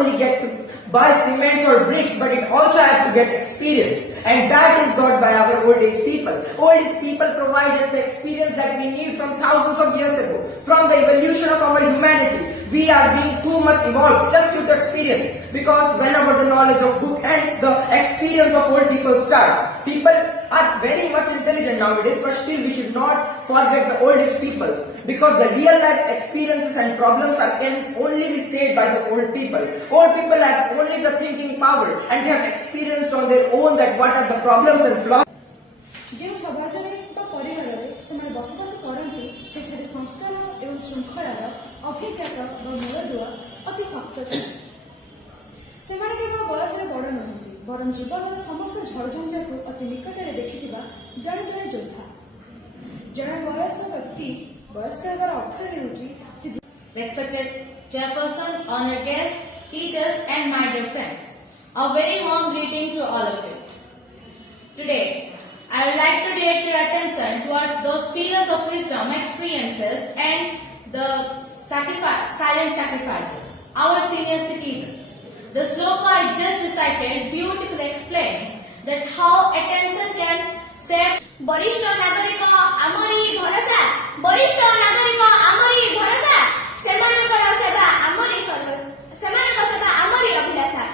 only get to buy cements or bricks, but it also have to get experience, and that is got by our old age people. Old age people provide us the experience that we need from thousands of years ago, from the evolution of our humanity. We are being too much evolved just due to experience, because whenever the knowledge of book ends, the experience of old people starts. People are very much intelligent nowadays, but still we should not forget the old age peoples, because the real life experiences and problems can only be said by the old people. Old people have only the thinking power, and they have experienced on their own that what are the problems and flaws. जो समाज परिवार में बसवास करती से संस्कार एवं श्रृंखलार अभिज्ञता मूलदुआ अति शक्त था। से केवल बयस बड़ नुहति बर जीवन समस्त झड़झंझा को अति निकट में देखि जड़े जड़े योद्धा जड़े वयस व्यक्ति वयस्क होगार अर्थ है Respected chairperson, honored guests, teachers and my dear friends, a very warm greeting to all of you. Today, I would like to direct your attention towards those pillars of wisdom, experiences and the silent sacrifices, our senior citizens. The sloka I just recited beautifully explains that how attention can save. वरिष्ठ नागरिक आमरी भरोसा वरिष्ठ नागरिक आमरी भरोसा सेमानकर सेवा आमरी सर्वस सेमानकर सेवा आमरी अभिलाषा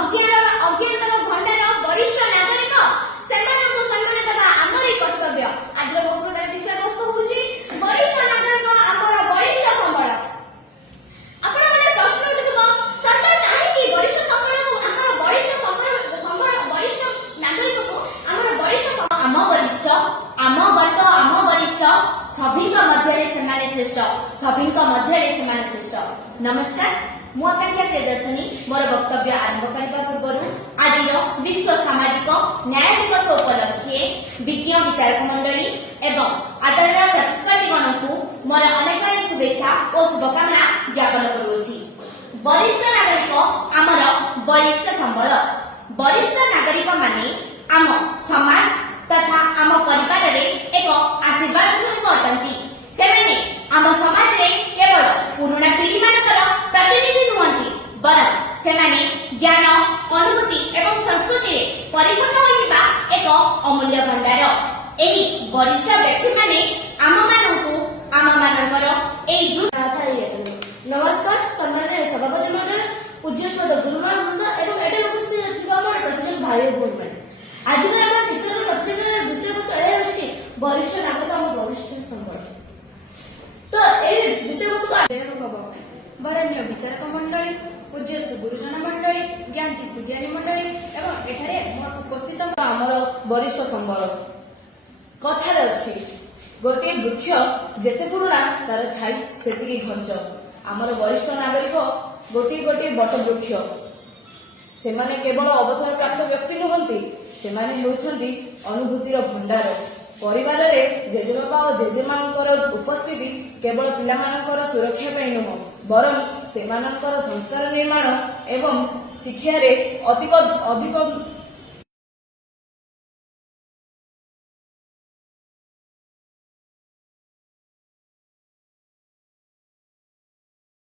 अज्ञानर भंडार वरिष्ठ नागरिक सेमानकु सम्मान देवा आमरी कर्तव्य। आज वक्तृतार विषय वस्तु होछि वरिष्ठ नागरिक आमर वरिष्ठ संबळ। आपण माने प्रश्न उठिबो सरकार नाही कि वरिष्ठ संबळ को आमर वरिष्ठ संबळ वरिष्ठ नागरिक को आमर वरिष्ठ आम वरिष्ठ आम वर्ग आम वरिष्ठ सभी मध्य श्रेष्ठ सभी मध्य श्रेष्ठ। नमस्कार, मु आकांक्षा प्रियदर्शनी मोर वक्तव्य आरंभ करने पूर्व आज विश्व सामाजिक न्याय दिवस उपलक्षे विज्ञ विचारक मंडली एवं आदरणीय प्रतिस्पर्धीगण को मोर अनेक शुभेच्छा और शुभकामना ज्ञापन करुछि। वरिष्ठ नागरिक आमर बलिष्ठ संबल। वरिष्ठ नागरिक माने आम समाज तथा आम परिवार रे एक आशीर्वाद स्वरूप अटंती। सेमाने आम समाज रे केवल पुराना पीढ़ी मानकर प्रतिनिधि नुहंती, बरं सेमाने ज्ञान अनुभूति एवं संस्कृति रे परिपूर्ण होइबा एक अमूल्य भंडार। एही वरिष्ठ व्यक्ति माने आम मानकु आम मानकर एही नमस्कार सम्माननीय सभापति महोदय, पूज्यस्पद गुरुमान वृंद एवं एटे उपस्थित थिबा मोर प्रतिजन भाई भौणी माने आज भितर प्रतियोगितार विषय वस्तु यह कि वरिष्ठ नागरिक आम वरिष्ठ संबल। तो ए विषय वस्तु वरण्य विचारक मंडली पूज्य गुरुजन मंडली ज्ञानी सुज्ञानी मंडली एवं एठारे उपस्थित आमर वरिष्ठ संबल। कथार अच्छी गोटे वृक्ष जेते पुराना तार छाई सेतिकी घंच। आमर वरिष्ठ नागरिक गोटे गोटे बट वृक्ष। सेमाने केवल अवसर प्राप्त व्यक्ति नुहंती, सेमाने हेउछंती अनुभूतिर भंडार। परिवार रे जेजेबापा और जेजेमांकर उपस्थिति केवल पिलामानकर सुरक्षा पे नुह, बरं सेमानकर संस्कार निर्माण एवं शिक्षा रे अधिक